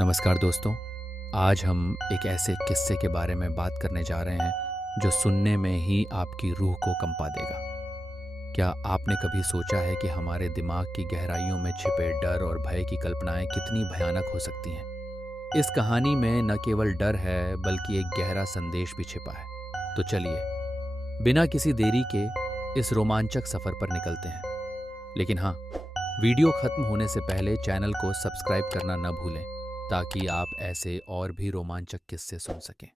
नमस्कार दोस्तों। आज हम एक ऐसे किस्से के बारे में बात करने जा रहे हैं जो सुनने में ही आपकी रूह को कंपा देगा। क्या आपने कभी सोचा है कि हमारे दिमाग की गहराइयों में छिपे डर और भय की कल्पनाएं कितनी भयानक हो सकती हैं? इस कहानी में न केवल डर है बल्कि एक गहरा संदेश भी छिपा है। तो चलिए, बिना किसी देरी के इस रोमांचक सफर पर निकलते हैं। लेकिन हाँ, वीडियो खत्म होने से पहले चैनल को सब्सक्राइब करना न भूलें ताकि आप ऐसे और भी रोमांचक किस्से सुन सकें।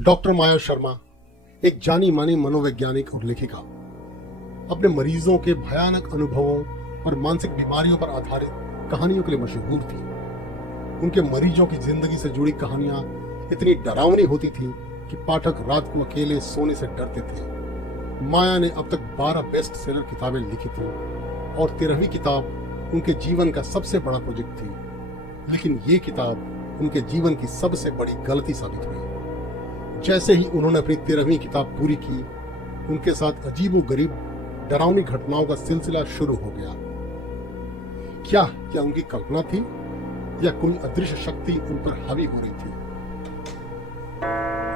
डॉक्टर माया शर्मा एक जानी मानी मनोवैज्ञानिक और लेखिका अपने मरीजों के भयानक अनुभवों और मानसिक बीमारियों पर आधारित कहानियों के लिए मशहूर थी। उनके मरीजों की जिंदगी से जुड़ी कहानियां इतनी डरावनी होती थी कि पाठक रात को अकेले सोने से डरते थे। माया ने अब तक 12 बेस्ट सेलर किताबें लिखी थी और 13वीं किताब उनके जीवन का सबसे बड़ा प्रोजेक्ट थी। लेकिन ये किताब उनके जीवन की सबसे बड़ी गलती साबित हुई। जैसे ही उन्होंने अपनी 13वीं किताब पूरी की, उनके साथ अजीबोगरीब डरावनी घटनाओं का सिलसिला शुरू हो गया। क्या उनकी कल्पना थी या कोई अदृश्य शक्ति उन पर हावी हो रही थी?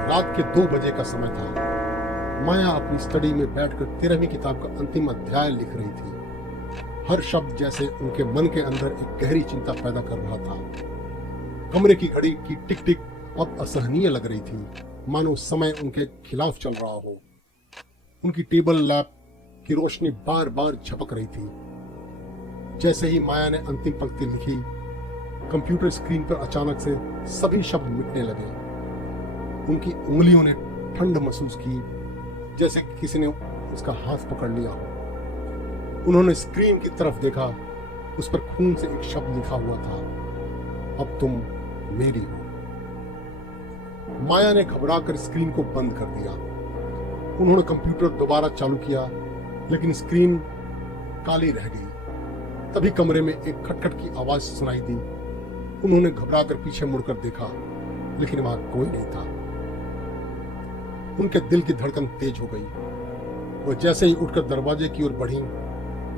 रात के 2 बजे का समय था। माया अपनी स्टडी में बैठकर 13वीं किताब का अंतिम अध्याय लिख रही थी। हर शब्द जैसे उनके मन के अंदर एक गहरी चिंता पैदा कर रहा था। कमरे की घड़ी की टिक टिक अब असहनीय लग रही थी, मानो समय उनके खिलाफ चल रहा हो। उनकी टेबल लैंप की रोशनी बार बार झपक रही थी। जैसे ही माया ने अंतिम पंक्ति लिखी, कंप्यूटर स्क्रीन पर अचानक से सभी शब्द मिटने लगे। उनकी उंगलियों ने ठंड महसूस की, जैसे किसी ने उसका हाथ पकड़ लिया हो। उन्होंने स्क्रीन की तरफ देखा। उस पर खून से एक शब्द लिखा हुआ था, अब तुम मेरी हो। माया ने घबराकर स्क्रीन को बंद कर दिया। उन्होंने कंप्यूटर दोबारा चालू किया, लेकिन स्क्रीन काली रह गई। तभी कमरे में एक खटखट की आवाज सुनाई दी। उन्होंने घबराकर पीछे मुड़कर देखा, लेकिन वहां कोई नहीं था। उनके दिल की धड़कन तेज हो गई। वो जैसे ही उठकर दरवाजे की ओर बढ़ी,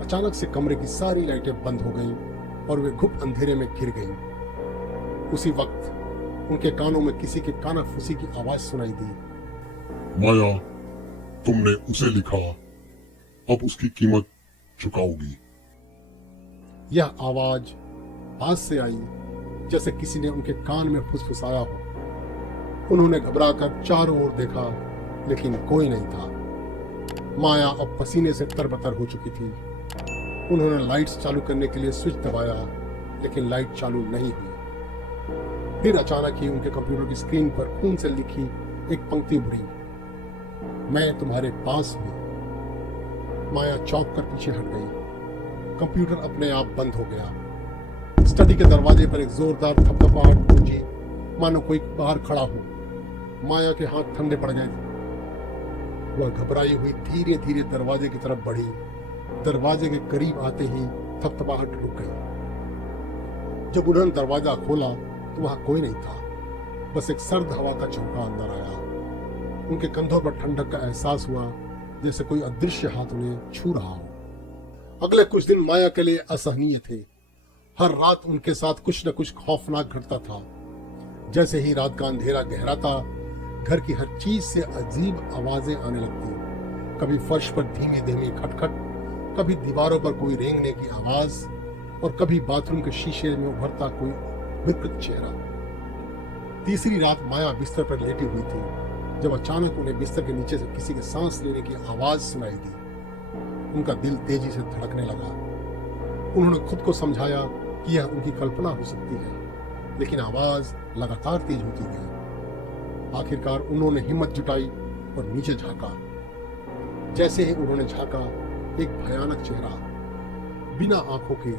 अचानक से कमरे की सारी लाइटें बंद हो गईं और वे घुप अंधेरे में घिर गईं। उसी वक्त उनके कानों में किसी के कानाफूसी की आवाज सुनाई दी। माया, तुमने उसे लिखा, अब उसकी कीमत चुकाओगी। यह आवाज पास से आई, जैसे किसी ने उनके कान में फुसफुसाया हो। उन्होंने घबराकर चारों ओर देखा, लेकिन कोई नहीं था। माया अब पसीने से तरबतर हो चुकी थी। उन्होंने लाइट्स चालू करने के लिए स्विच दबाया, लेकिन लाइट चालू नहीं हुई। फिर अचानक ही उनके कंप्यूटर की स्क्रीन पर खून से लिखी एक पंक्ति उभरी, मैं तुम्हारे पास हूं। माया चौंक कर पीछे हट गई। कंप्यूटर अपने आप बंद हो गया। स्टडी के दरवाजे पर एक जोरदार थपथपाहट गूंजी, मानो कोई बाहर खड़ा हो। माया के हाथ ठंडे पड़ गए। वह घबराई हुई धीरे धीरे दरवाजे की तरफ बढ़ी। दरवाजे के करीब आते ही थपथपाहट रुक गई। जब उन्होंने दरवाजा खोला तो वहां कोई नहीं था, बस एक सर्द हवा का झोंका अंदर आया। उनके कंधों पर ठंडक का एहसास हुआ, जैसे कोई अदृश्य हाथ उन्हें छू रहा हो। अगले कुछ दिन माया के लिए असहनीय थे। हर रात उनके साथ कुछ न कुछ खौफनाक घटता था। जैसे ही रात का अंधेरा गहराता, घर की हर चीज से अजीब आवाजें आने लगती। कभी फर्श पर धीमी धीमी खटखट, कभी दीवारों पर कोई रेंगने की आवाज, और कभी बाथरूम के शीशे में उभरता कोई विकृत चेहरा। तीसरी रात माया बिस्तर पर लेटी हुई थी, जब अचानक उन्हें बिस्तर के नीचे से किसी के सांस लेने की आवाज सुनाई दी। उनका दिल तेजी से धड़कने लगा। उन्होंने खुद को समझाया कि यह उनकी कल्पना हो सकती है, लेकिन आवाज लगातार तेज होती गई। आखिरकार उन्होंने हिम्मत जुटाई और नीचे झांका। जैसे ही उन्होंने झांका, एक भयानक चेहरा, बिना आंखों के,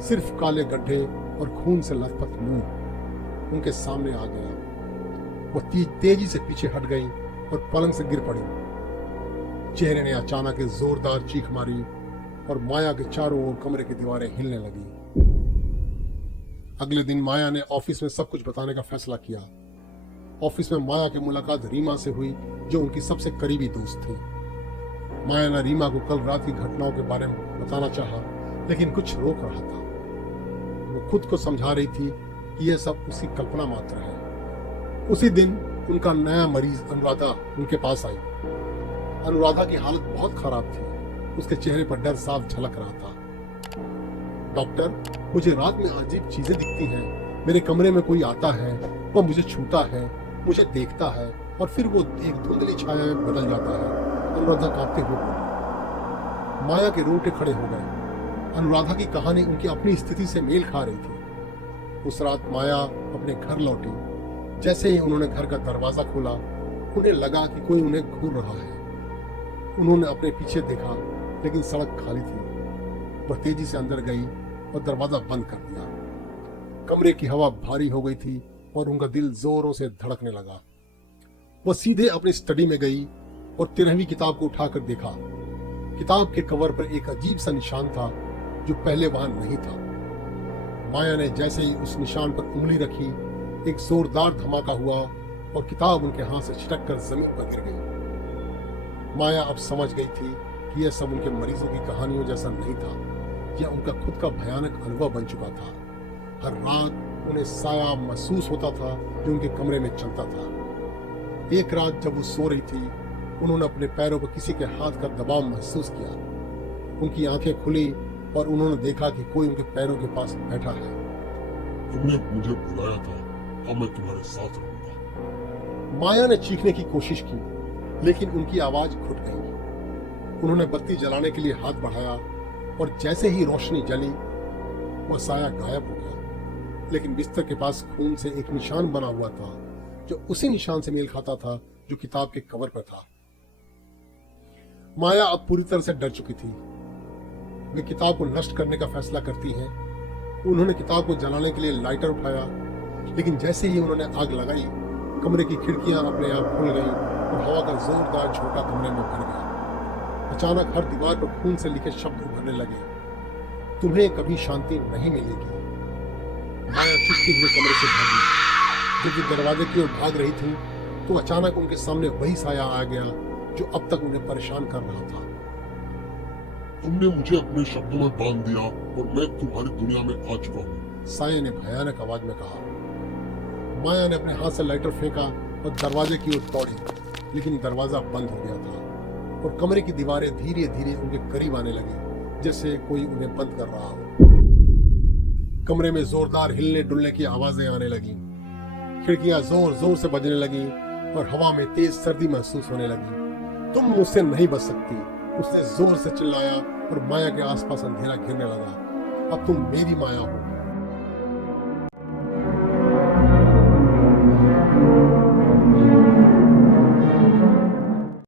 सिर्फ काले गड्ढे और खून से लथपथ मुंह, उनके सामने आ गया। वो तेजी से पीछे हट गई और पलंग से गिर पड़ी। चेहरे ने अचानक एक जोरदार चीख मारी और माया के चारों ओर कमरे की दीवारें हिलने लगी। अगले दिन माया ने ऑफिस में सब कुछ बताने का फैसला किया ऑफिस में माया की मुलाकात रीमा से हुई, जो उनकी सबसे करीबी दोस्त थी। माया ने रीमा को कल रात की घटनाओं के बारे में बताना चाहा, लेकिन कुछ रोक रहा था। वो खुद को समझा रही थी कि यह सब उसकी कल्पना मात्र है। उसी दिन उनका नया मरीज अनुराधा उनके पास आई। अनुराधा की हालत बहुत खराब थी, उसके चेहरे पर डर साफ झलक रहा था। डॉक्टर, मुझे रात में अजीब चीजें दिखती हैं। मेरे कमरे में कोई आता है, वह मुझे छूता है, मुझे देखता है और फिर वो एक धुंधली छाया में बदल जाता है। अनुराधा कांपते हुए बोली। माया के रोंगटे खड़े हो गए। अनुराधा की कहानी उनकी अपनी स्थिति से मेल खा रही थी। उस रात माया अपने घर लौटी। जैसे ही उन्होंने घर का दरवाजा खोला, उन्हें लगा कि कोई उन्हें घूर रहा है। उन्होंने अपने पीछे देखा, लेकिन सड़क खाली थी। वह तेजी से अंदर गई और दरवाजा बंद कर दिया। कमरे की हवा भारी हो गई थी और उनका दिल जोरों से धड़कने लगा। वह सीधे अपनी स्टडी में गई और 13वीं किताब को उठाकर देखा। किताब के कवर पर एक अजीब सा निशान था, जो पहले वहां नहीं था। माया ने जैसे ही उस निशान पर उंगली रखी, एक जोरदार धमाका हुआ और किताब उनके हाथ से छिटक कर जमीन पर गिर गई। माया अब समझ गई थी कि यह सब उनके मरीजों की कहानियों जैसा नहीं था, यह उनका खुद का भयानक अनुभव बन चुका था। हर रात उन्हें साया महसूस होता था, जो उनके कमरे में चलता था। एक रात जब वो सो रही थी, उन्होंने अपने पैरों पर किसी के हाथ का दबाव महसूस किया। उनकी आंखें खुली और उन्होंने देखा कि कोई उनके पैरों के पास बैठा है। तुमने मुझे बुलाया था, अब मैं तुम्हारे साथ रहूंगा। माया ने चीखने की कोशिश की, लेकिन उनकी आवाज घुट गई। उन्होंने बत्ती जलाने के लिए हाथ बढ़ाया और जैसे ही रोशनी जली, वह साया गायब हो गया। लेकिन बिस्तर के पास खून से एक निशान बना हुआ था, जो उसी निशान से मेल खाता था जो किताब के कवर पर था। माया अब पूरी तरह से डर चुकी थी। वे किताब को नष्ट करने का फैसला करती हैं। उन्होंने किताब को जलाने के लिए लाइटर उठाया, लेकिन जैसे ही उन्होंने आग लगाई, कमरे की खिड़कियां अपने आप खुल गईं और हवा का जोरदार झोंका कमरे में भर गया। अचानक हर दीवार पर खून से लिखे शब्द उभरने लगे, तुम्हें कभी शांति नहीं मिलेगी। माया चीखती हुए कमरे से भागी। जब वो दरवाजे की ओर भाग रही थी, तो अचानक उनके सामने वही साया आ गया, जो अब तक उन्हें परेशान कर रहा था। तुमने मुझे अपने शब्दों में बांध दिया और मैं तुम्हारी दुनिया में आ चुका हूँ, साया ने भयानक आवाज में कहा। माया ने अपने हाथ से लाइटर फेंका और दरवाजे की ओर दौड़ी, लेकिन दरवाजा बंद हो गया था और कमरे की दीवारें धीरे धीरे उनके करीब आने लगी, जैसे कोई उन्हें बंद कर रहा हो। कमरे में जोरदार हिलने डुलने की आवाजें आने लगी। खिड़कियां जोर जोर से बजने लगी और हवा में तेज सर्दी महसूस होने लगी। तुम मुझसे नहीं बच सकती, उसने जोर से चिल्लाया और माया के आसपास अंधेरा घिरने लगा। अब तुम मेरी माया हो,